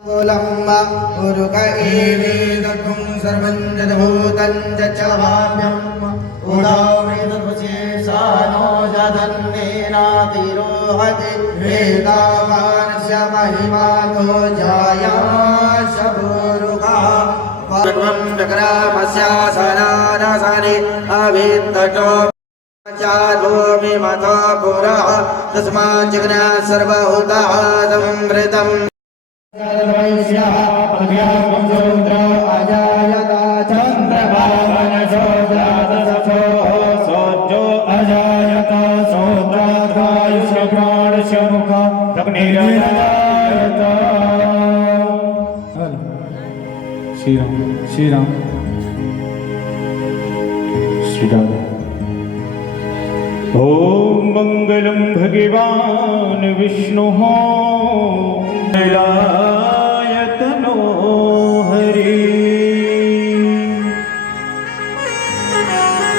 लम्मा उरुक एवेदकुं सर्वं जडभूतं जच्चवाप्यम् उदावृतशेषानो जदन्नेनातिरोहति वेदावानस्य महिमातो जायाशपुरुका सर्वं विक्रामस्यासनानसनि अवित्तटो भूमि मतो पुरः तस्मात् जगन्ना सर्वभूतः समृतम् श्री राम ओम मंगलम भगवान विष्णु लायतनो हरि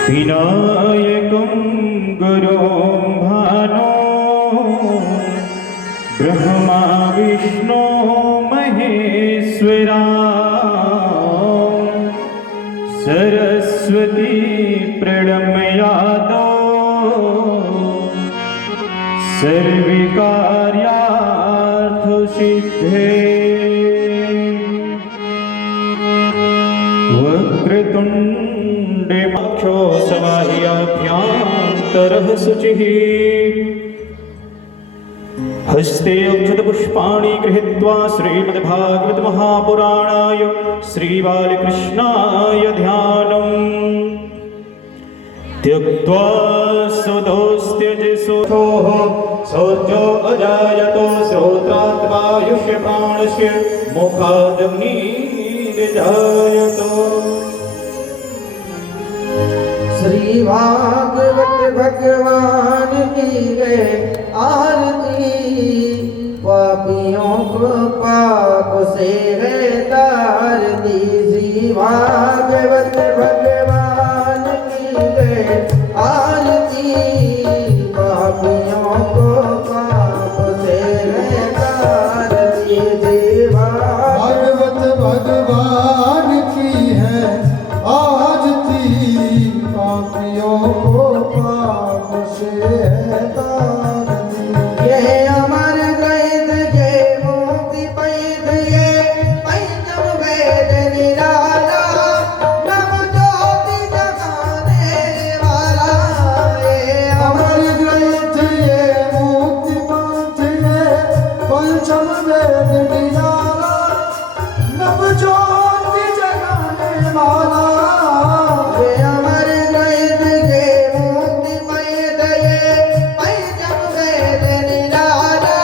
विनायकं गुरुं भानो ब्रह्मा विष्णु महेश्वरा सरस्वती प्रणमयादो सर्वकार्यार्थसिद्धे वक्रतुण्डे मक्षो समाह्याभ्यान्तरः शुचिः हस्ते अक्षतपुष्पाणि गृहीत्वा श्रीमद्भागवतमहापुराणाय श्रीबालकृष्णाय ध्यानम् त्यक्त्वा सुदोस्त्यजसोः शौचो अजायतो श्रोत्रात्मायुष्य प्राणस्य मुखादग्निर्जायतो। श्री भागवत भगवान की है आरती, पापियों को पाप से है तारती। श्री भागवत भगवान की है आरती, पापियों को पाप से है तारती। श्री भागवत भगवान की है आरती, पापियों को पाप से है तारती। ये अमर ग्रंथ ये मुक्ति पैद ये पंचम वेद निराला, नव ज्योति जगाने वाला। ये अमर ग्रंथ ये मुक्ति पंथ ये पंचम वेद निराला, नव ज्योति जगाने वाला। ये अमर ग्रंथ ये मुक्ति पैद ये पंचम वेद निराला,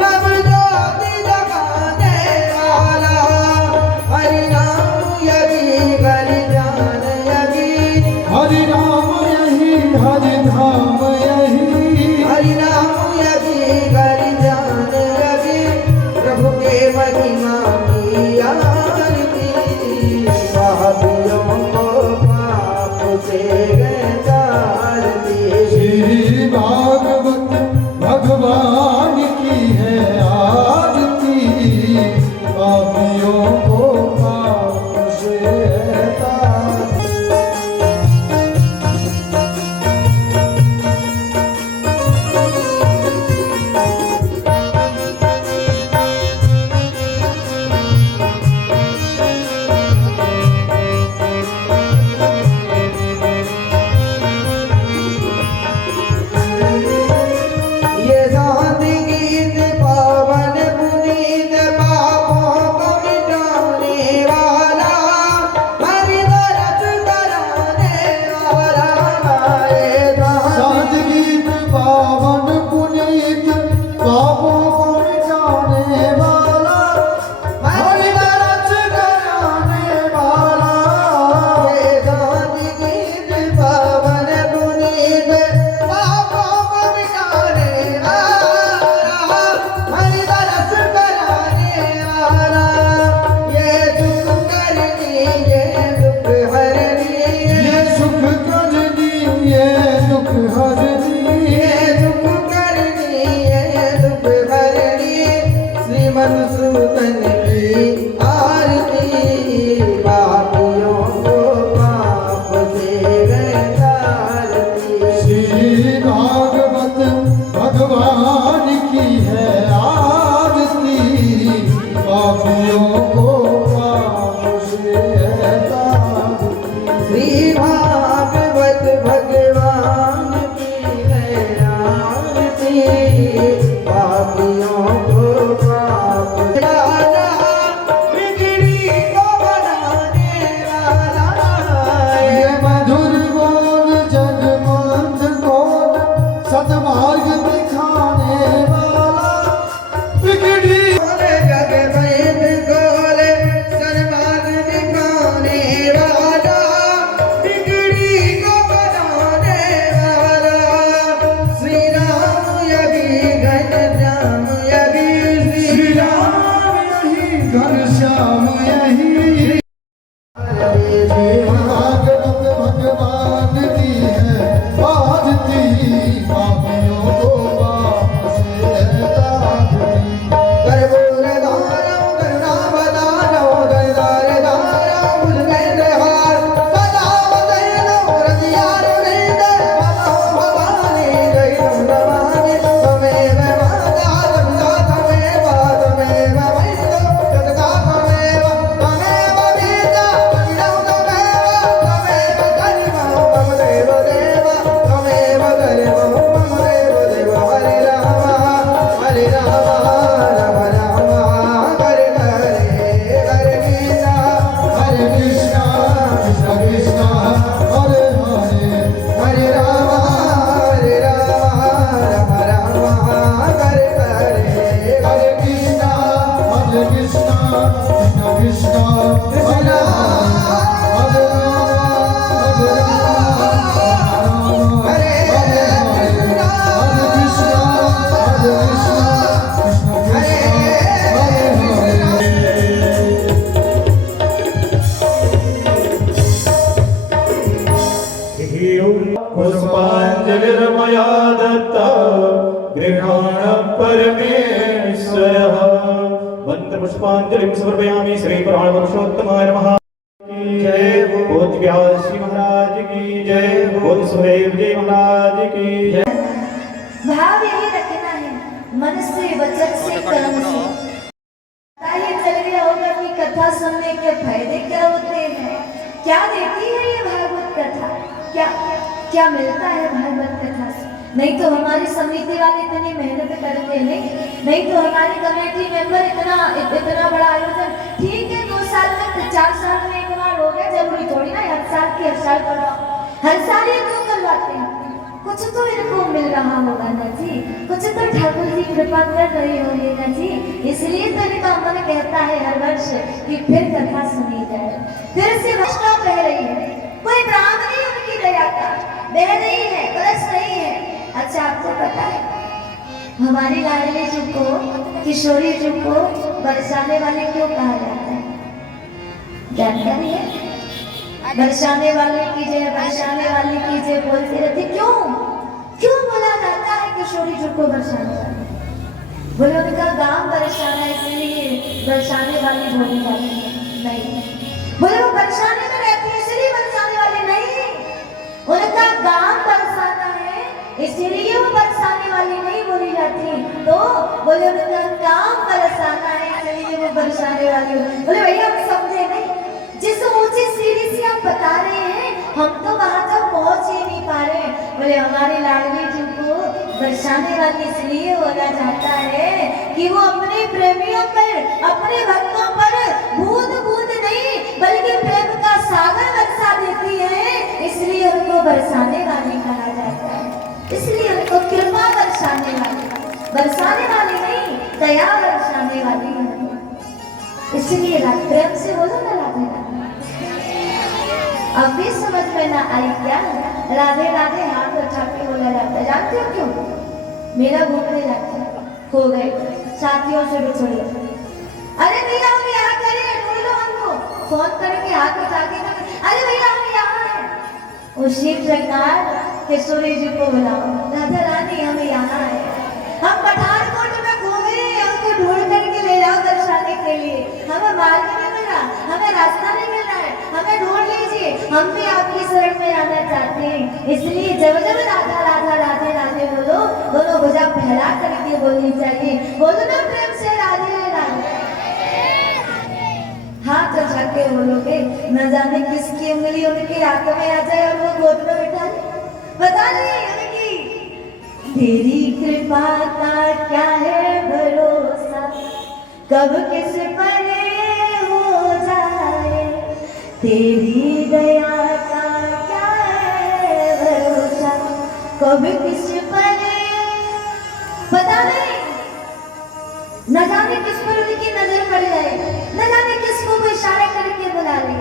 नव ज्योति जगाने वाला। हरि नाम यही हरि जान यही, हरि नाम यही हरि धाम यही, हरि नाम यही हरि जान यही। प्रभु के महिमा की आरती, पापियों को पाप से है तारती। श्री भागवत भगवान की है आरती, पापियों को पाप से है तारती। भगवन की आरती पापियों को पाप से गए तारती श्री भागवत भगवान की है आरती पापियों को पाप से है तारती श्री भागवत भगवान की है आरती पापियों को पाप राजा बिगड़ी को बनाने वाला ये मधुर बोल जगमंद बोल सतमार्ग दिखाने वाला बिगड़ी जग वैद गोल सन्मार्ग दिखाने वाला बिगड़ी को बनाने वाला श्री राम यही घनश्याम यही श्री राम यही घनश्याम यही भागवत भगवान की है आरती पापियों को पाप से है तारती कर्पूर गानम करुणावतारम गणदार गानम भुजगेन्द्रहार सदा वदनो रसियारुणेन्द्र नमो भवानी जयं नमामि त्वमेव माता पिता त्वमेव त्वमेव वैद्यो जगता त्वमेव त्वमेव वेदा इदं त्वमेव कर्मो मम देव देव त्वमेव कर्मो मम देव देव हरे राम राम राम हरे हरे गीता हरे कृष्णा कृष्ण कृष्ण हरे हरे हरे राम राम हरे हरे हरे कृष्णा कृष्ण कृष्ण हरे हरे हरे राम हरे हरे हरे कृष्णा कृष्ण कृष्ण हरे हरे पुष्पाञ्जलिर्मया दत्ता गृहाण परमेश्वरः मन्त्रपुष्पाञ्जलिं समर्पयामि श्रीपुराणपुरुषोत्तमाय नमः जय बोध व्यास जी महाराज की जय बोध सुहेल जी महाराज की जय भाव यही रखना है मन से वचन से कर्म से ये चल गया होगा कि कथा सुनने के फायदे क्या होते हैं, क्या देती है ये भागवत कथा, क्या क्या मिलता है भागवत कथा से। नहीं तो हमारी समिति वाले इतनी मेहनत करते नहीं तो हमारी कमेटी मेंबर इतना बड़ा आयोजन, ठीक है 2 साल में 4 साल में एक बार हो गया, जरूरी थोड़ी ना हर साल करवाओ, हर साल ये क्यों करवाते हैं। कुछ तो इनको मिल रहा होगा ना जी, कुछ तो ठाकुर जी कृपा कर रहे होंगे ना जी, इसलिए तो इनका मन कहता है हर वर्ष कि फिर कथा सुनी जाए, फिर से वैष्णव कह रही है, कोई ब्राह्मणी उनकी दया का बह रही है, कलश नहीं है। अच्छा आपको पता है हमारी लाडली जी को, किशोरी जी को बरसाने वाले क्यों कहा जाता है, जानकारी है? बरसाने वाले की जय, बरसाने वाले की जय बोलते रहते, क्यों बोला जाता है किशोरी जी को बरसाने वाले? बोले उनका गांव बरसाना इसलिए बरसाने वाली बोली जाती है, नहीं। बोले वो बरसाने में रहती है इसलिए बरसाने वाली नहीं, उनका गांव बरसाना है इसलिए वो बरसाने वाली नहीं बोली जाती। तो बोले उनका काम बरसाना है इसलिए वो बरसाने वाली। बोले भैया हम समझे नहीं, जिस ऊंची सीढ़ी से आप बता रहे हैं हम तो वहां तक पहुंच ही नहीं पा रहे। बोले हमारी लाडली जी को बरसाने वाली इसलिए बोला जाता है कि वो अपने प्रेमियों पर, अपने भक्तों पर बूंद बूंद नहीं बल्कि प्रेम का सागर बरसा देती है, इसलिए उनको बरसाने वाली कहा जाता है, इसलिए उनको कृपा बरसाने वाली नहीं दया बरसाने वाली है। इसलिए प्रेम से बोलो ना राधे राधे। अब भी समझ में ना आई क्या? राधे राधे हाथ उठा के बोला जाता है, जानते हो क्यों? मेरा घूमने जाते हो गए, साथियों से बिछड़ गए, अरे भैया हम यहाँ खड़े हैं, ढूंढ लो हमको, फोन करके हाथ उठा के, अरे भैया हम यहाँ हैं। उसी प्रकार किशोरी जी को बुलाओ, राधा रानी हम यहाँ हैं, हम पठानकोट में घूमे, हमको ढूंढ करके ले जाओ दर्शाने के लिए। जाना चाहते हैं, इसलिए जब जब राधा राधा राधे राधे बोलो, दोनों भुजा फैला करके बोलनी चाहिए। बोलो ना प्रेम से राधे राधे। हाथ उठा के बोलोगे, न जाने किसकी उंगली उनके हाथ में आ जाए और वो गोद में बैठा है, बता नहीं उनकी। तेरी कृपा का क्या है भरोसा, कब किस पर हो जाए, तेरी दया का क्या है भरोसा, कब किस पर, पता नहीं, न जाने किस पर उनकी नजर पड़ जाए, न जाने किसको वो इशारा करके बुला ले।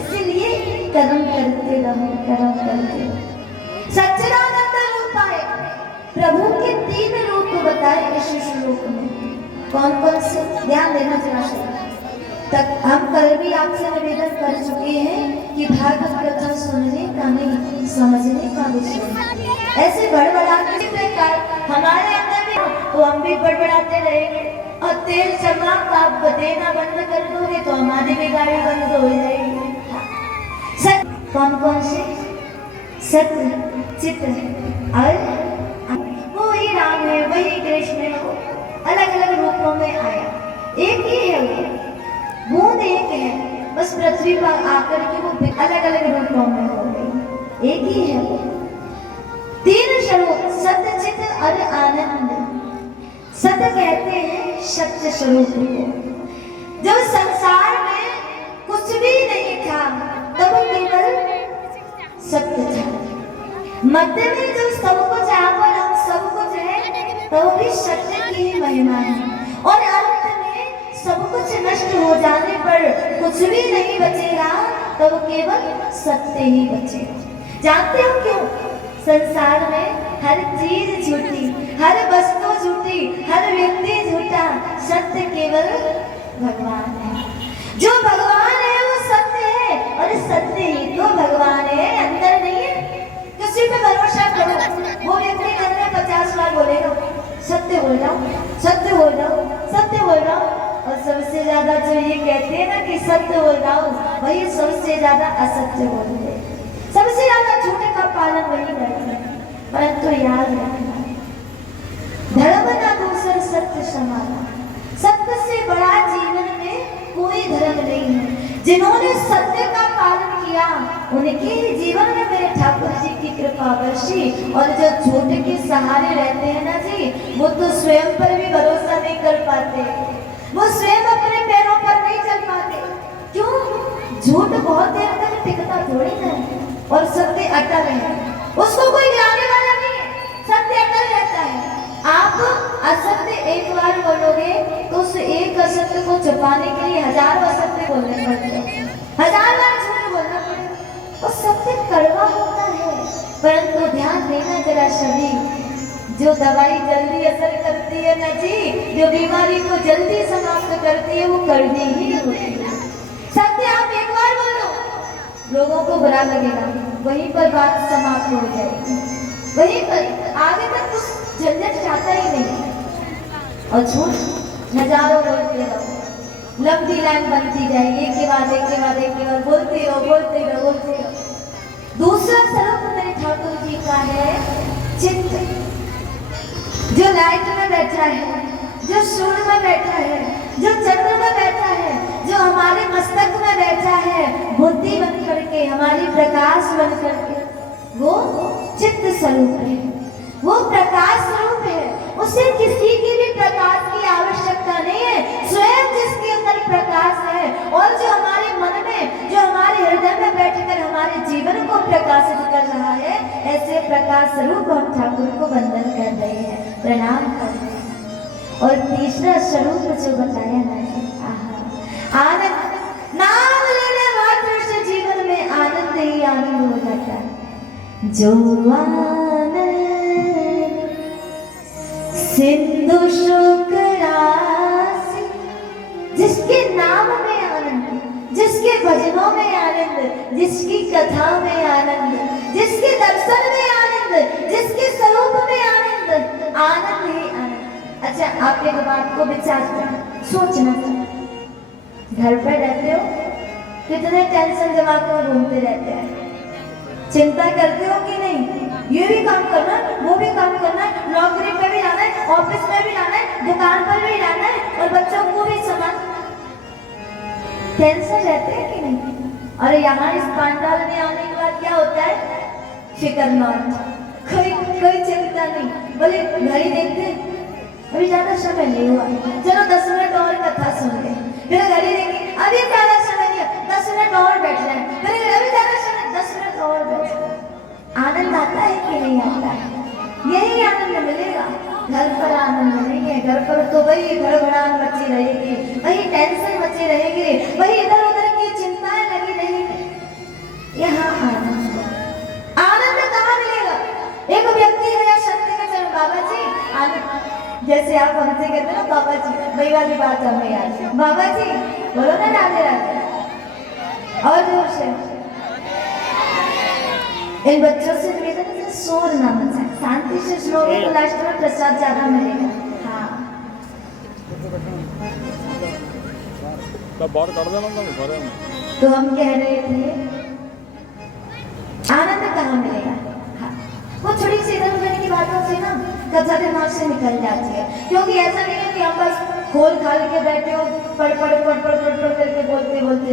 इसीलिए कर्म करते रहो, कर्म करते रहो। सच्चिदानंद रूप आए, प्रभु के 3 रूप बताए इस श्लोक में। कौन कौन से, ध्यान देना चाहिए। तक हम कल भी आपसे निवेदन कर चुके हैं कि भागवत कथा सुनने का नहीं, समझने का विषय। ऐसे बड़बड़ाते प्रकार हमारे अंदर में तो हम भी बड़बड़ाते रहेंगे, और तेल चमक आप देना बंद कर दोगे तो हमारी भी गाड़ी बंद हो जाएगी। सत्य कौन कौन से, सत्य चित्त और वो ही राम है, वही कृष्ण है, वो अलग अलग रूपों में आया, एक ही है, वो बूंद एक है, बस पृथ्वी पर आकर के वो अलग अलग रूपों में हो गई, एक ही है वो। 3 स्वरूप, सत्य चित्त और आनंद। सत्य कहते हैं सत्य स्वरूप को। जब संसार में कुछ भी नहीं था तब केवल सत्य था। मध्य में जो सब कुछ, यहाँ पर हम सब कुछ है, तो भी सत्य की ही महिमा है। और अंत में सब कुछ नष्ट हो जाने पर कुछ भी नहीं बचेगा, तो केवल सत्य ही बचेगा। जानते हो क्यों? संसार में हर चीज झूठी, हर वस्तु झूठी, हर व्यक्ति झूठा, सत्य केवल भगवान है। जो भगवान है वो सत्य है, और सत्य ही तो भगवान है, अंदर नहीं है। किसी पे भरोसा करो, वो व्यक्ति घर में 50 बार बोलेगा सत्य बोल रहा हूँ, सत्य बोल रहा हूँ, सत्य बोल रहा हूँ, और सबसे ज्यादा जो ये कहते हैं ना कि सत्य बोल रहा हूँ, वही सबसे ज्यादा असत्य बोलते हैं। सबसे ज्यादा झूठ का पालन वही करते हैं। परंतु याद रखना, धर्म ना दूसर सत्य समाना। सत्य से बड़ा जीवन में कोई धर्म नहीं है। जिन्होंने सत्य का पालन किया उनके ही जीवन में मेरे ठाकुर जी की कृपा वर्षी। और जो झूठ के सहारे रहते हैं ना जी, वो तो स्वयं पर भी भरोसा नहीं कर पाते, वो स्वयं अपने पैरों पर नहीं चल पाते। क्यों? झूठ बहुत देर तक टिकता थोड़ी ना, और सत्य अटल है, उसको कोई गिराने वाला नहीं है, सत्य अटल रहता है। आप असत्य एक बार बोलोगे तो उस एक असत्य को छुपाने के लिए 1000 असत्य बोलने पड़ते हैं, 1000 बार झूठ बोलना पड़ेगा। और सत्य कड़वा होता है, परंतु ध्यान देना जरा सभी, जो दवाई जल्दी असर करती है ना जी, जो बीमारी को जल्दी समाप्त करती है, वो कड़वी ही होती है। सत्य आप एक बार बोलो, लोगों को बुरा लगेगा, वहीं पर बात समाप्त हो जाएगी, वहीं पर आगे तक कुछ झंझट चाहता ही नहीं। और झूठ हजारों बोलते रहो, लंबी लाइन बनती जाएगी, एक के बाद एक के बाद एक के बाद बोलते रहो, बोलते रहो, बोलते रहो। दूसरा स्वरूप मेरे ठाकुर जी का है चित्त, जो लाइट में बैठा है, जो सूर्य में बैठा है, जो चंद्र में बैठा है, जो हमारे मस्तक में बैठा है, बुद्धि बन करके, हमारी प्रकाश बन करके, वो चित्त स्वरूप है, वो प्रकाश स्वरूप है। उसे किसी की भी प्रकाश की आवश्यकता नहीं है, स्वयं जिसके अंदर प्रकाश है, और जो हमारे मन में, जो हमारे हृदय में बैठकर हमारे जीवन को प्रकाशित कर रहा है, ऐसे प्रकाश स्वरूप हम ठाकुर को वंदन कर रहे हैं, प्रणाम कर रहे हैं। और तीसरा स्वरूप जो बताया ना, आनंद, नाम लेने मात्र से जीवन में आनंद ही आनंद हो जाता है। जो आनंद सिंधु शुक राशि, जिसके नाम में आनंद, जिसके भजनों में आनंद, जिसकी कथा में आनंद, जिसके दर्शन में आनंद, जिसके स्वरूप में आनंद, आनंद ही आनंद। अच्छा, आप एक बात को विचार करना, सोचना, घर पर रहते हो, कितने टेंशन दिमाग में घूमते रहते हैं, चिंता करते हो कि नहीं? ये भी काम करना है, वो भी काम करना है, नौकरी पे भी जाना है, ऑफिस में भी जाना है, दुकान पर भी जाना है और बच्चों को भी संभालना। टेंशन रहते हैं कि नहीं? और यहाँ इस पंडाल में आने के बाद क्या होता है? फिकर मत, कोई चिंता नहीं। बोले घड़ी देखते हैं, अभी ज्यादा समय नहीं हुआ, चलो 10 मिनट और कथा सुन ले। फिर घड़ी देखी, अभी ज्यादा समय नहीं है, 10 मिनट और बैठ जाए। फिर अभी ज्यादा समय, 10 मिनट और बैठ जाए। आनंद आता है कि नहीं आता है? यही आनंद मिलेगा, घर पर आनंद नहीं है। घर पर तो वही गड़बड़ाहट मची रहेगी, वही टेंशन मची रहेगी, वही इधर उधर की चिंताएं लगी रहेगी। यहाँ आनंद कहाँ मिलेगा? एक व्यक्ति गया शक्ति के चरण, बाबा जी आनंद, जैसे आप हमसे कहते हो बाबा जी, वही वाली बात हमें याद। बाबा जी बोलो ना राधे राधे, और जोर से। इन बच्चों से निवेदन है शोर ना मचाए, शांति से सुनोगे तो लास्ट में प्रसाद ज्यादा मिलेगा। हाँ तो हम कह रहे थे आनंद कहाँ मिलेगा? हाँ। वो छोटी सी इधर उधर की बातों से ना कथा दिमाग से निकल जाती है, क्योंकि ऐसा नहीं है कि हम बस खोल खाल के बैठे हो, पढ़ करके बोलते बोलते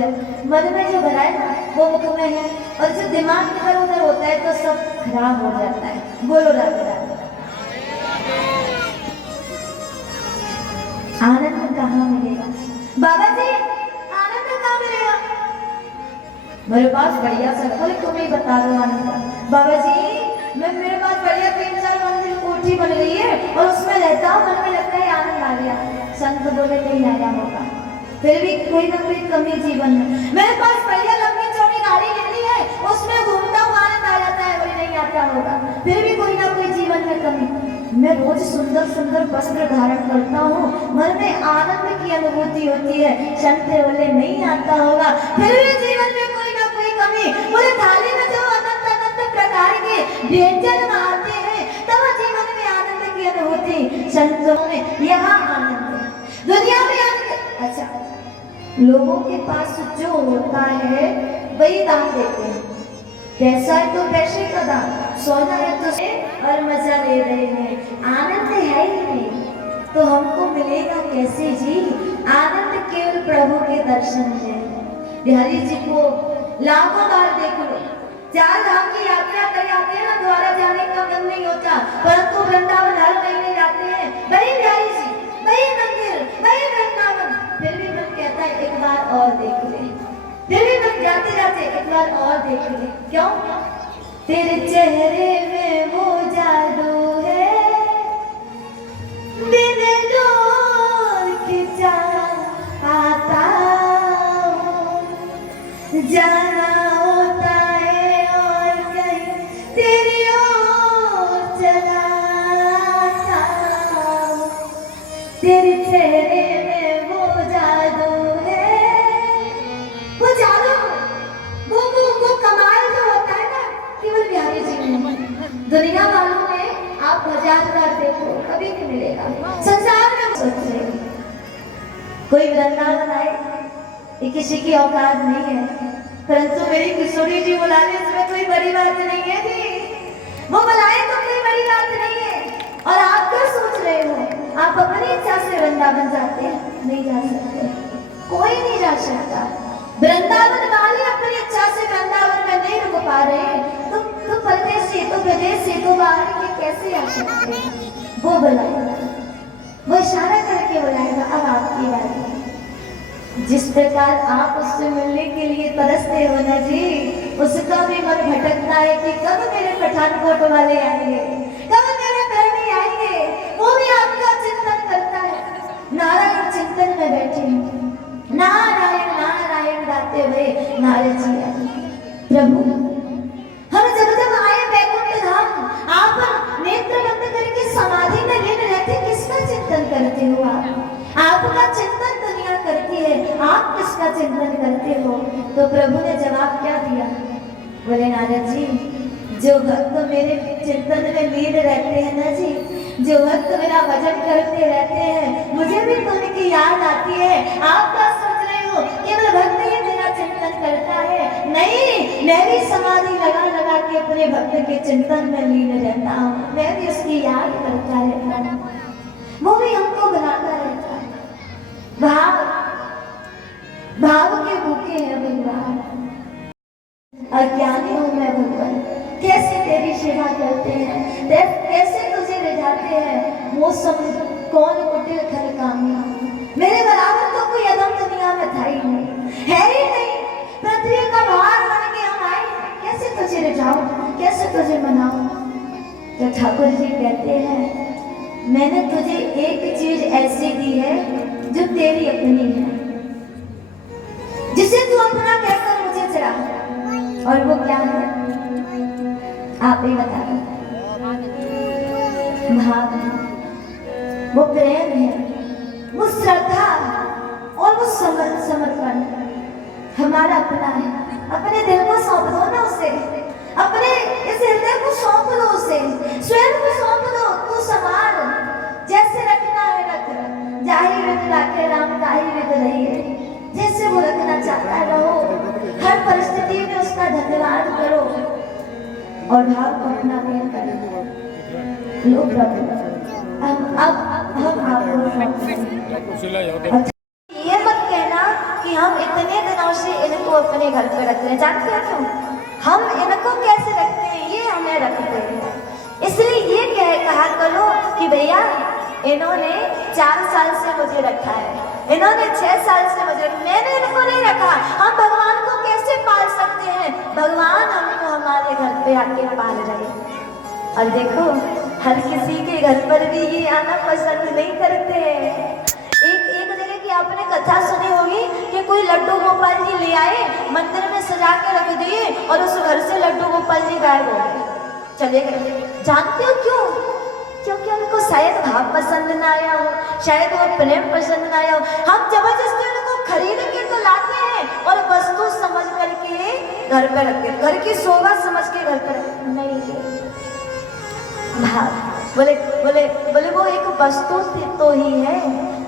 मन में जो भरा है ना वो मुख में है, और जो दिमाग इधर उधर होता है तो सब खराब हो जाता है। बोलो राधे राधे। आनंद कहाँ मिलेगा? बाबा जी आनंद कहाँ मिलेगा? मेरे पास बढ़िया सब, बोले तुम ही बता दो आनंद। बाबा जी मेरे पास बढ़िया 3-4 मंजिल कोठी बन गई है और उसमें रहता हूँ, मन में लगता है आनंद आ गया। संत बोले नहीं आया होगा, फिर भी कोई ना कोई कमी जीवन में। मेरे पास बढ़िया लंबी चौड़ी गाड़ी लेनी है, उसमें घूमता हुआ आनंद आ जाता है, बोले नहीं आता होगा, फिर भी कोई ना कोई जीवन में कमी। मैं रोज सुंदर सुंदर वस्त्र धारण करता हूँ, मन में आनंद की अनुभूति होती है, संत बोले नहीं आता होगा, फिर भी जीवन में कोई ना कोई कमी। बोले थाली में जो अनंत अनंत प्रकार के व्यंजन आते हैं तब जीवन में आनंद की अनुभूति। संतों में यहाँ आनंद है, दुनिया में आनंद। अच्छा, लोगों के पास जो होता है वही दान देते हैं, पैसा है तो पैसे का दान, सोना है तो और मजा ले रहे हैं, आनंद है ही नहीं तो हमको मिलेगा कैसे जी? आनंद केवल प्रभु के दर्शन है। बिहारी जी को लाखों बार देख लो, 4 धाम की यात्रा कर आते हैं ना, दोबारा जाने का मन नहीं होता, परंतु वृंदावन हर महीने जाते हैं। वही बिहारी जी, वही मंदिर, वही वृंदावन, फिर भी मन कहता है एक बार और देख ले, फिर भी मन जाते जाते एक बार और देख ले। क्यों? तेरे चेहरे में वो जादू है, बिन डोर खिंचा आता जाना होता है और कहीं तेरी ओर चलाता। तेरे चेहरे में वो जादू है, वो जादू, वो कमाल जो होता है ना केवल बिहारी जी में। दुनिया वालों में आप 1000 बार देखो कभी नहीं मिलेगा। संसार में सोच रहे कोई वृंदावन आए, ये किसी की औकात नहीं है, परंतु मेरी किशोरी जी बुलाने इसमें कोई बड़ी बात नहीं है जी, वो बुलाए तो कोई बड़ी बात नहीं है। और आप क्या सोच रहे हो? आप अपनी इच्छा से वृंदावन जाते हैं? नहीं जा सकते, कोई नहीं जा सकता। वृंदावन वाले अपनी इच्छा से वृंदावन में नहीं रुक पा रहे, तो परदेश से, तो विदेश से, तो बाहर के कैसे आ सकते हैं? वो बुलाएगा, वो इशारा करके बुलाएगा, अब आपकी बारी। जिस प्रकार आप उससे मिलने के लिए तरसते हो ना जी, उसका भी मन भटकता है कि कब मेरे पठानकोट वाले आएंगे, कब मेरे प्रेमी आएंगे। वो भी आपका चिंतन करता है। नारायण चिंतन में बैठे हैं, नारायण नारायण गाते हुए नारद जी आए। प्रभु हम जब आए वैकुंठ धाम, आप नेत्र बंद करके समाधि में लीन रहते, किसका चिंतन करते हो? आपका चिंतन दुनिया करती है, आप किसका चिंतन करते हो? तो प्रभु ने जवाब क्या दिया? बोले नारद जी, जो भक्त मेरे चिंतन में लीन रहते हैं ना जी, जो भक्त मेरा भजन करते रहते हैं, मुझे भी तो उनकी याद आती है। आप क्या सोच रहे हो केवल भक्त ही मेरा चिंतन करता है? नहीं, मैं भी समाधि लगा लगा के कि अपने भक्त के चिंतन में लीन रहता हूँ, मैं भी उसकी याद करता रहता हूँ, वो भी हमको बनाता रहता है। भाव के भूखे हैं भगवान, अज्ञानी हूँ मैं भगवान, कैसे तेरी सेवा करते हैं, कैसे तुझे रिझाते हैं। मौसम कौन कुटिल खर कामिया, मेरे बराबर तो कोई अदम दुनिया में था ही नहीं, है ही नहीं। पृथ्वी का भार बन के हम आए, कैसे तुझे रिझाऊं, कैसे तुझे मनाऊं। तो ठाकुर जी कहते हैं मैंने तुझे एक चीज ऐसी दी है जो तेरी अपनी है, जिसे तू अपना कहकर मुझे चढ़ा, और वो क्या है आप ही बता दो। भाव है, वो प्रेम है, वो श्रद्धा और वो समर्पण हमारा अपना है। अपने दिल को सौंप दो ना उसे, अपने इस हृदय को सौंप दो उसे, स्वयं को सौंप दो। तू संभाल, जैसे रखना है रख, जाहि विध राखे राम ताहि विध रहिए। जैसे वो रखना चाहता रहो, हर परिस्थिति में उसका धन्यवाद करो और भाव को अपना प्रेम करो। लो प्रभु, हम आपको ये मत कहना कि हम इतने दिनों से इनको अपने घर पे रख रहे हैं। जानते हैं क्यों? हम इनको कैसे रखते हैं, ये हमें रखते हैं। इसलिए ये कहा करो कि भैया इन्होंने 4 साल से मुझे रखा है, इन्होंने 6 साल से मुझे, मैंने इनको नहीं रखा। हम भगवान को कैसे पाल सकते हैं? भगवान हमको हमारे घर पे आके पाल रहे। और देखो हर किसी के घर पर भी ये आना पसंद नहीं करते। एक जगह की आपने कथा सुनी होगी कि कोई लड्डू गोपाल जी ले आए, मंदिर में सजा के रख दिए और उस घर से लड्डू गोपाल जी गायब हो गए, चले गए। जानते हो क्यों? क्योंकि उनको शायद भाव पसंद ना आया हो, शायद वो प्रेम पसंद ना आया हो। हम जबरदस्ती उनको खरीद के तो लाते हैं और वस्तु समझ करके घर पे रखते, घर की शोभा समझ के घर पर नहीं। भाव बोले बोले बोले वो एक वस्तु तो ही है।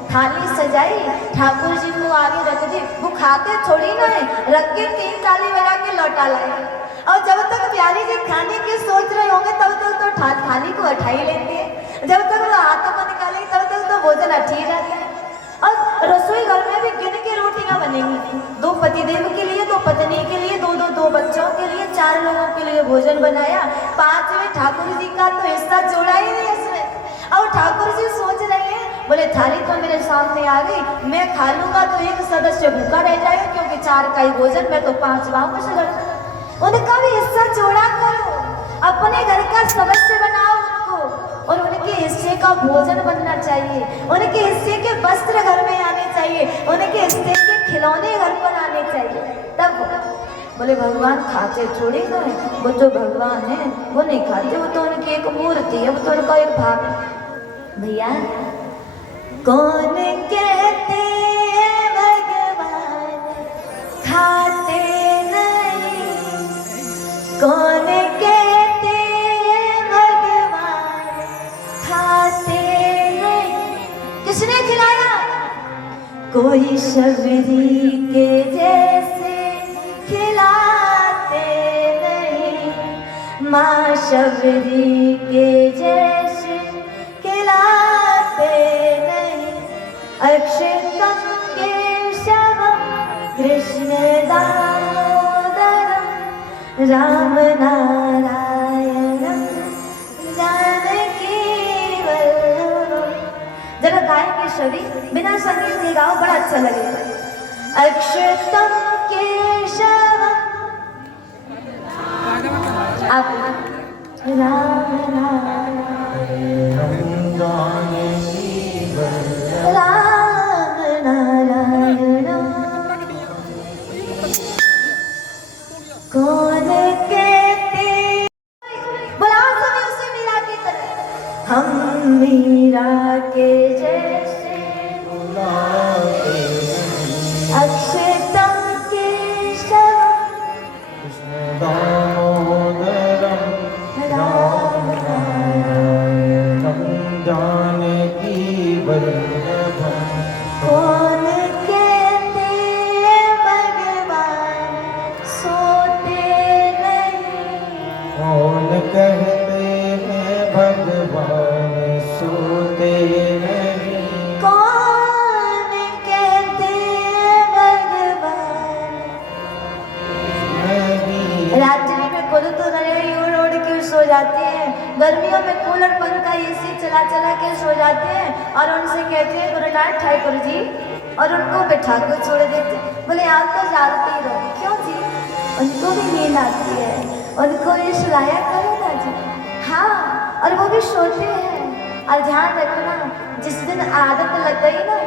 थाली सजाई, ठाकुर जी को आगे रख दी, वो खाते थोड़ी ना है, रख के 3 ताली बजा के लौटा लाए। और जब तक बिहारी जी खाने की सोच रहे होंगे तब तक तो थाली को उठा ही लेते हैं, जब तक वो हाथों को निकालेंगे तब तक तो भोजन अच्छी जाता है। और रसोई घर में भी गिन के रोटियां बनेंगी, 2 पतिदेव के लिए, 2 पत्नी के लिए, 2 बच्चों के लिए, 4 लोगों के लिए भोजन बनाया। 5वें ठाकुर जी का तो हिस्सा जोड़ा ही नहीं इसमें। और ठाकुर जी सोच रहे हैं, बोले थाली तो मेरे सामने आ गई, मैं खा लूंगा तो एक सदस्य भूखा रह जाएगा, क्योंकि 4 का ही भोजन, मैं तो 5 वापस करता। उनका भी हिस्सा जोड़ा करो, अपने घर का सदस्य बनाओ उनको, और उनके हिस्से का भोजन बनना चाहिए, उनके हिस्से के वस्त्र घर में आने चाहिए, उनके हिस्से के खिलौने घर पर आने चाहिए। तब बोले भगवान खाते थोड़ी ना है, वो तो भगवान है, वो नहीं खाते, वो तो उनकी एक मूर्ति है, वो तो उनका एक भाग। भैया कौन कहते हैं भगवान खाते नहीं, कौन कहते हैं भगवान खाते नहीं। किसने खिलाया? कोई शबरी के जैसे खिलाते नहीं, माँ शबरी के जैसे खिलाते नहीं। अक्षतम केशवम कृष्ण दामोदरम राम नारायणम जानकी वल्लभम। जरा गाएंगे सभी, बिना संगीत के गाओ, बड़ा अच्छा लगेगा। अक्षतम केशवम, आप राम नारायणम जानकी वल्लभम राम नारायणम। कौन कहते, बुला सभी उसे मीरा की तरह, हम मीरा के जैसे अक्षतम केशवम कृष्ण दामोदरम राम नारायणम जानकी सो जाते हैं और उनसे कहते हैं गुरु नाथ ठाकुर जी, और उनको बिठा कर छोड़ देते। बोले आप तो जागते ही रहो। क्यों जी? उनको भी नींद आती है, उनको ये सुलाया करो ना जी। हाँ, और वो भी सोते हैं। और ध्यान रखना, जिस दिन आदत लग गई ना,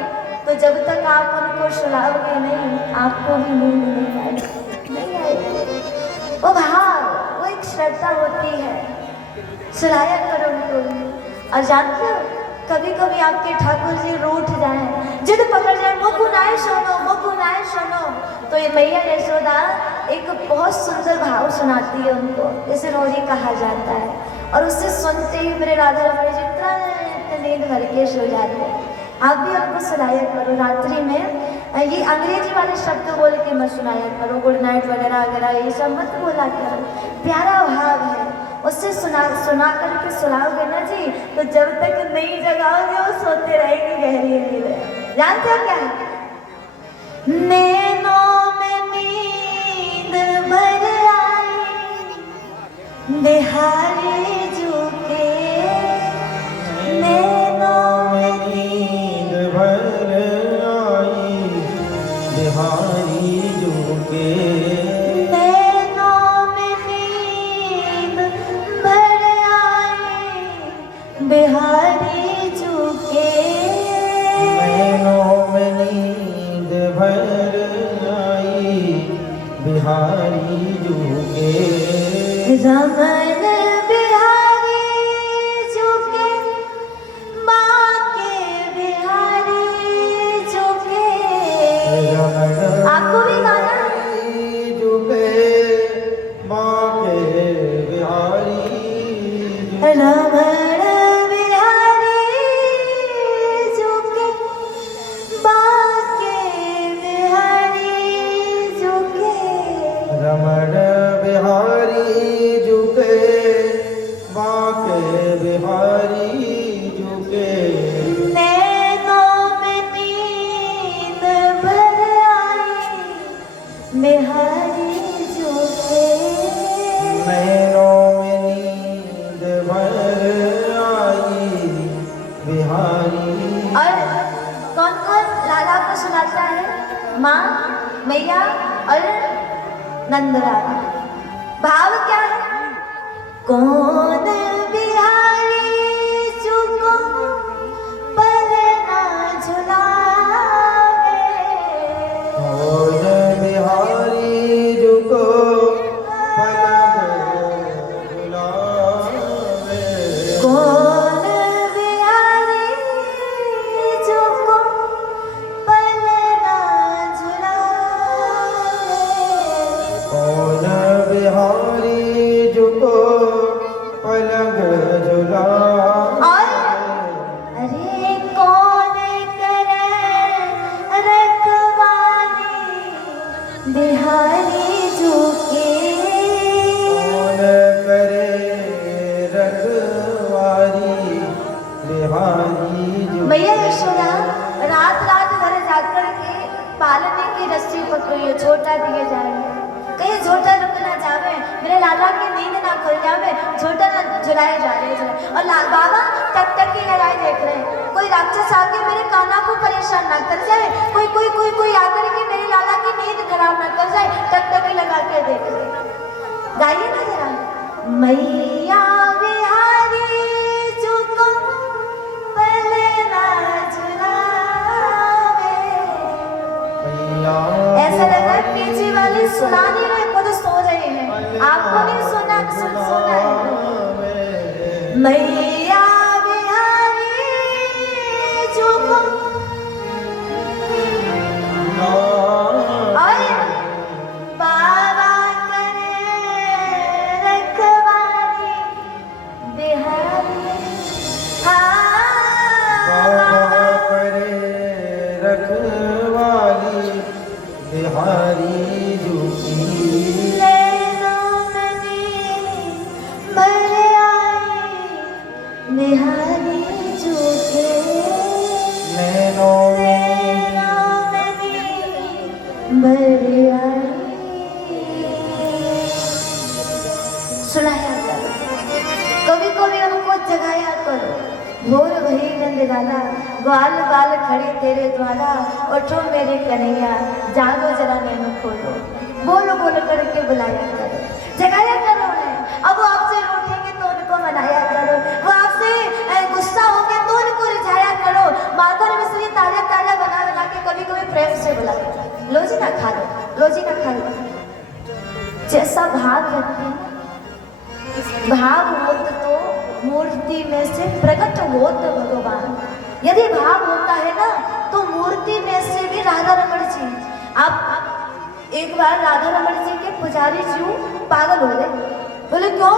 तो जब तक आप उनको सुलाओगे नहीं, आपको भी नींद नहीं आएगी, नहीं आएगी। वो भाव, वो एक श्रद्धा होती है, सुलाया करो उनको। और जानते हो, कभी कभी आपके ठाकुर जी रूठ जाए, जिद पकड़ जाए, मुकुनाए सुनो, मुकुनाए सुनो, तो ये मैया यशोदा एक बहुत सुंदर भाव सुनाती है उनको, जैसे रोरी कहा जाता है। और उससे सुनते ही मेरे राधा रमण जी इतना नींद भर के सो जाते हैं। आप भी आपको सुनाया करो रात्रि में, ये अंग्रेजी वाले शब्द बोल के मत सुनाया करो, गुड नाइट वगैरह वगैरह ये सब मत बोला करो। प्यारा भाव है, उससे सुना करके सुनाओगे ना जी, तो जब तक नहीं जगाओगे वो सोते रहेंगे गहरी नींद में। जानते हो क्या है? नैनों में नींद भर आई, बिहारी जू के नैनों में नींद भर आई, बिहारी जू के नैनों में नींद भर आई, बिहारी जू के नैनों में नींद भर आई, बिहारी जू के रमन बिहारी जू के, माँ के बिहारी जू के। आपको भी गाना? जू के माँ के बिहारी रमण बिहारी जू के, माँ के बिहारी जू के। रमण बिहारी जू के माँ के बिहारी जू के नैनों में नींद भर आई, बिहारी जू के। नैनों में नींद भर आई, बिहारी और कौन कौन लाला को सुनाता है? माँ, मैया और नंदलाला। भाव क्या है? कौन बिहारी जू को पलना झुलावे, कौन बिहारी जू को पलंग झुलावे। कौन बिहारी जू को पलना झुलावे। कौन बिहारी जू को पलंग झुलावे। और अरे कौन करे रखवाली, बिहारी जू के। कौन करे रखवारी, बिहारी जू मैया यशोदा रात रात भर जाकर के पालने की रस्सी पकड़ी है, झोटा दिए जाएंगे, कहीं झोटा रुक ना जावे, मेरे लाला की नींद ना खुल जावे, झोटा ना झुलाए जा रहे हैं। और बाबा टकटकी लगाए देख रहे हैं, कोई राक्षस आके मेरे काना को परेशान ना कर जाए, कोई कोई कोई कोई आकर के मेरे लाला की नींद खराब ना कर जाए, टकटकी लगा के देख रहे हैं। गाइए ना जरा। मैया बिहारी जू को पलना झुलावे। ऐसा लग रहा है पीछे वाले सुना नहीं रहे, खुद सो रहे हैं, आपको नहीं सुना, सुना है। मैया बिहारी जू को, और बाबा करे रखवाली, बिहारी। बाबा करे रखवाली, बिहारी जू की। नैनों में नींद भर आई, बिहारी जू के। नैनों नैनों में नींद भर आई। सुनाया करो, कभी कभी उनको जगाया करो। भोर भई नंद लाला, ग्वाल बाल खड़े तेरे द्वारा, उठो मेरे कन्हैया, जागो जरा नैनो खोलो। बोल बोल करके बुलाया करो, जगाया करो है। अब वो आपसे रूठेंगे तो उनको मनाया करो, वो आपसे गुस्सा होंगे तो उनको रिझाया करो। माता ने मिश्री ताजा ताजा बना बना के कभी कभी प्रेम से बुलाया, लो जी ना खा लो, लो जी ना खा लो। जैसा भाव रखते हैं, भाव होत तो मूर्ति में से प्रकट होत भगवान। यदि भाव होता है ना तो मूर्ति में से भी राधा रमण जी। आप एक बार राधा रमण जी के पुजारी जी पागल हो गए। बोले क्यों?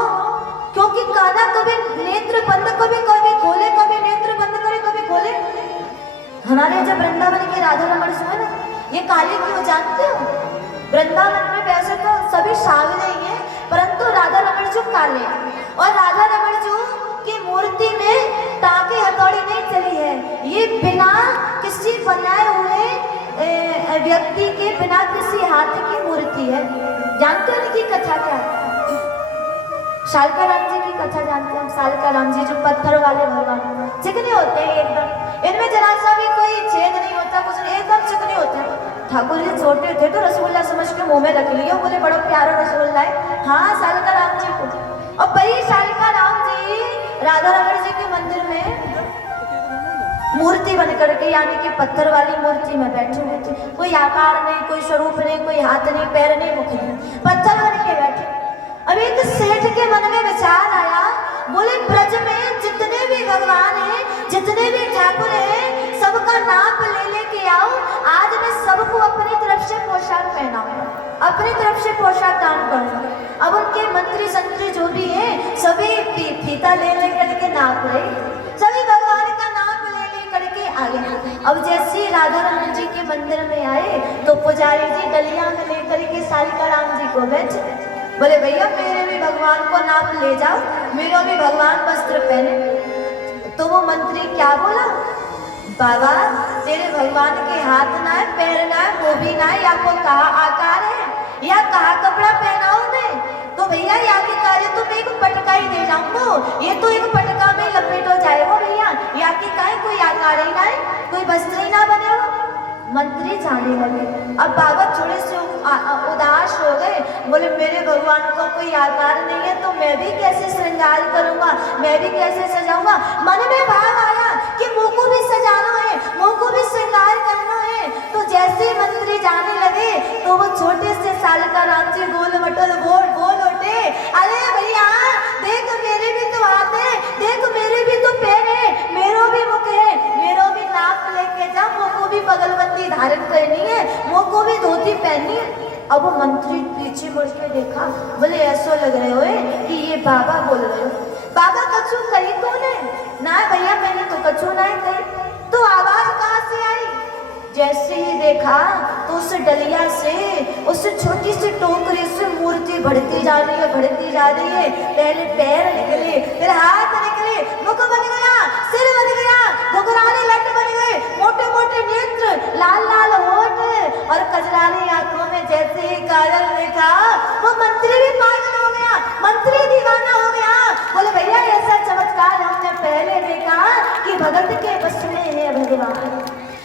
क्योंकि कान्हा कभी नेत्र बंद कभी खोले, कभी नेत्र बंद करे कभी खोले। हमारे जब वृंदावन के राधा रमण जी है ना, ये काले क्यों जानते हो? वृंदावन में वैसे तो सभी सावले ही हैं, परंतु राधा रमण जी काले हैं। और राधा रमण जी की मूर्ति में टाके हथौड़ी नहीं चली है, ये बिना किसी बनाए हुए व्यक्ति के, बिना किसी हाथ की मूर्ति है। जानते हो इनकी कथा क्या है? शालका राम जी की कथा जानते हैं? शालका राम जी जो पत्थर वाले भगवान, चिकने होते हैं एकदम, इनमें जरा सा भी कोई छेद नहीं होता, कुछ नहीं, एकदम चिकने होते हैं। ठाकुर जी छोटे थे तो रसगुल्ला समझ के मुंह में रख लिया, बोले बड़ा प्यारा रसगुल्ला है। हाँ, शालका राम जी को। और वही शालका राम जी राधा रमण जी के मंदिर में मूर्ति बन करके, यानी कि पत्थर वाली मूर्ति में बैठे हुए थे। कोई आकार नहीं, कोई स्वरूप नहीं, कोई हाथ नहीं, पैर नहीं, मुख नहीं, पत्थर बन के बैठे। अब एक सेठ के मन में विचार आया, बोले ब्रज में जितने भी भगवान हैं, जितने भी ठाकुर हैं, सबका नाप ले लेके आओ। आज मैं सबको अपनी तरफ से पोशाक पहनाऊंगा, अपनी तरफ से पोशाक दान करूंगा। अब उनके मंत्री संतरी जो भी हैं, सभी फीता ले करके नाप रहे, सभी भगवान का नाप ले करके आ गए। अब जैसे राधा राम जी के मंदिर में आए तो पुजारी जी डलिया में लेकर के शालिका राम जी को बैठे। बोले भैया मेरे भी भगवान को नाप ले जाओ, मेरा भी भगवान वस्त्र पहने। तो वो मंत्री क्या बोला? बाबा तेरे भगवान के हाथ ना है, पैर ना है, वो भी ना है, या को कहा आकार है, या कहा कपड़ा पहनाऊ मैं? तो भैया या के कार्य तो मैं एक पटका ही दे जाऊंगा, ये तो एक पटका में लपेट हो जाएगा भैया, या के काहे कोई आकार ही ना है, कोई वस्त्र ही ना बने हो। मंत्री जाने लगे। अब बाबा थोड़े से उदास हो गए, बोले मेरे भगवान को कोई आकार नहीं है तो मैं भी कैसे श्रृंगार करूंगा, मैं भी कैसे सजाऊंगा। मन में भाव आया कि मुंह को भी सजाना है, मुंह को भी श्रृंगार करना है। तो जैसे ही मंत्री जाने लगे तो वो छोटे से शालका राम जी गोल मटोल बोल उठे, अरे भैया देख मेरे भी तो हाथ है, देख मेरे भी तो पैर है, मेरो भी मुख है, मेरो भी नाप लेके जा, मुँह को भी बगलबंदी धारण करनी है, मुँह को भी धोती पहननी है। अब वो मंत्री पीछे मुड़ के देखा, बोले ऐसा लग रहे हो कि ये बाबा बोल रहे हो। बाबा कछु कही तो नहीं ना भैया, मैंने तो कछु नहीं कही। तो आवाज कहाँ से आई? जैसे ही देखा तो उस डलिया से, उस छोटी सी टोकरी से मूर्ति बढ़ती जा रही है, बढ़ती जा रही है। पहले पैर निकले, फिर हाथ निकले, मुख बन गया, सिर बन गया, घुघराले लट बन गए, मोटे मोटे नेत्र, लाल लाल होठ और कजरानी आंखों में जैसे ही काजल देखा, वो मंत्री भी पागल हो गया, मंत्री दीवाना हो गया। बोले भैया ऐसा चमत्कार हमने पहले देखा कि भगत के बस में है भगवान।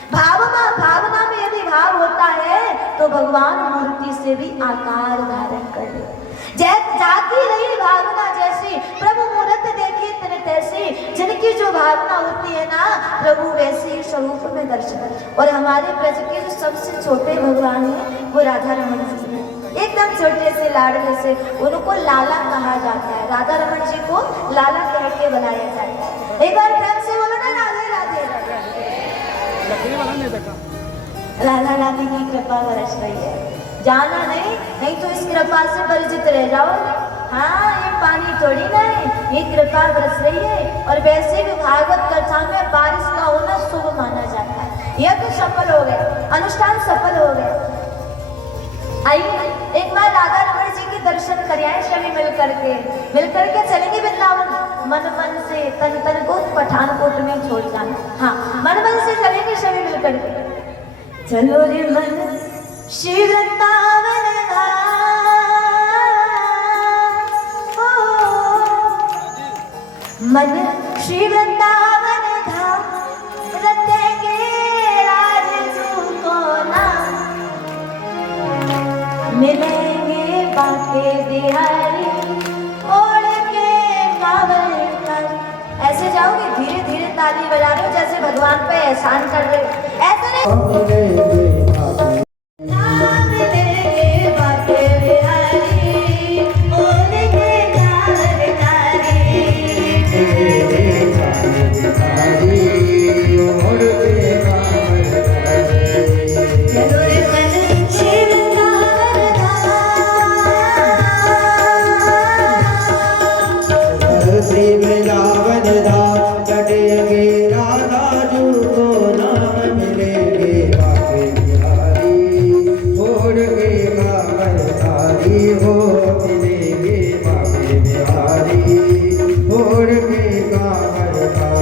भावना में यदि भाव होता है तो भगवान मूर्ति से भी आकार धारण कर ले। जाती रही भावना जैसी, प्रभु मूर्त देखे तेरे तैसी। जिनकी जो भावना होती है ना, प्रभु वैसे ही स्वरूप में दर्शन। और हमारे ब्रज के जो सबसे छोटे भगवान है वो राधा रमण जी है, एकदम छोटे से लाडले से, उनको लाला कहा जाता है। राधा रमण जी को लाला कह के बुलाया जाता है। एक बार प्रेम से बोलो ना, राधे राधे। राधा रानी की कृपा बरस रही है, जाना नहीं तो इस कृपा से वंचित रह जाओगे। हाँ, ये पानी थोड़ी ना है, ये कृपा बरस रही है। और वैसे भी भागवत कथा में बारिश का होना शुभ माना जाता है। यह तो सफल हो गया, अनुष्ठान सफल हो गया। आइए एक बार राधा रमण जी के दर्शन कर आए, सभी मिल करके चलेंगे वृंदावन। मन से तन को पठानकोट में छोड़ जाना। हाँ, मन से चलेंगे सभी मिल करके। चलो रे मन श्री वृंदावन मन श्री वृंदावन मिलेंगे बाके बिहारी ओढ़ के कांवर का। ऐसे जाओगे धीरे धीरे ताली बजा रहे हो जैसे भगवान पे एहसान कर रहे हो, ऐसे नहीं। मिलेंगे बाके बिहारी ओढ़ के कांवर कारी। चलो रे मन शिव श्री वृंदावन धाम कटेंगे राधा जू को नाम मिलेंगे बाके बिहारी छोड़ के कांवर धारी हो मिलेंगे बाके बिहारी छोड़ के कांवर धारी।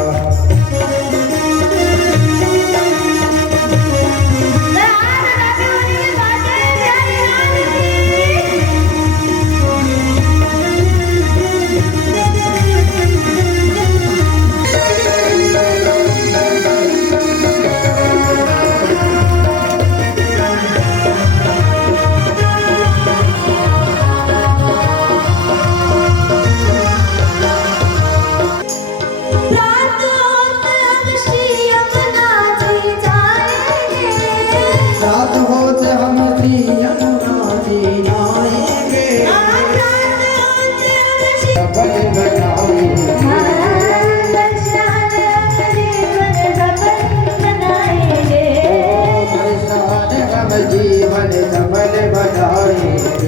रात होते हम श्री यमुना जी नाएंगे डबल बजाएंगे परेशान गम जीवन डबल बजाएंगे।